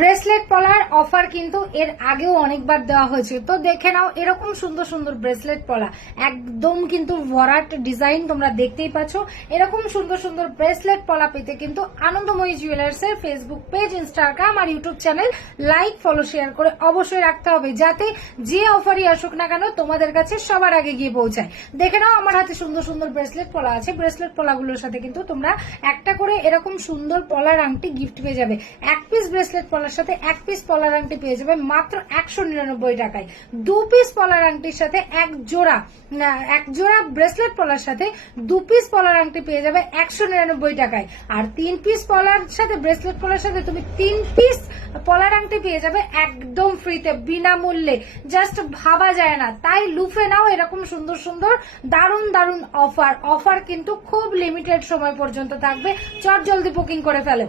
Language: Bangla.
ব্রেসলেট পলার অফার কিন্তু এর আগেও অনেকবার দেওয়া হয়েছে, তো দেখে নাও। এরকম সুন্দর সুন্দর ব্রেসলেট পলা, একদম কিন্তু ভরাট ডিজাইন তোমরা দেখতেই পাচ্ছ। এরকম সুন্দর সুন্দর ব্রেসলেট পলা পেতে কিন্তু আনন্দময়ী জুয়েলার্স এর ফেসবুক পেজ, ইনস্টাগ্রাম আর YouTube channel like, follow, share করে অবশ্যই রাখতে হবে, যাতে যে অফারই আসুক না কেন তোমাদের কাছে সবার আগে গিয়ে পৌঁছায়। দেখে নাও আমার হাতে সুন্দর সুন্দর ব্রেসলেট পলা আছে। ব্রেসলেট পলাগুলোর সাথে কিন্তু তোমরা একটা করে এরকম সুন্দর পলার আংটি গিফট পেয়ে যাবে। এক পিস ব্রেসলেট পলার সাথে এক পিস পলার আংটি পেয়ে যাবে মাত্র 199 টাকায়। 2 পিস পলার আংটির সাথে এক জোড়া ব্রেসলেট পলার সাথে 2 পিস পলার আংটি পেয়ে যাবে 199 টাকায়। আর 3 পিস পলার সাথে ব্রেসলেট পলার সাথে তুমি 3 পিস পলার আংটি পেয়ে যাবে একদম ফ্রিতে, বিনামূল্যে। জাস্ট ভাবা যায় না। তাই লুফে নাও এরকম সুন্দর সুন্দর দারুণ দারুণ অফার। অফার কিন্তু খুব লিমিটেড সময় পর্যন্ত থাকবে, চট জলদি বুকিং করে ফেলো।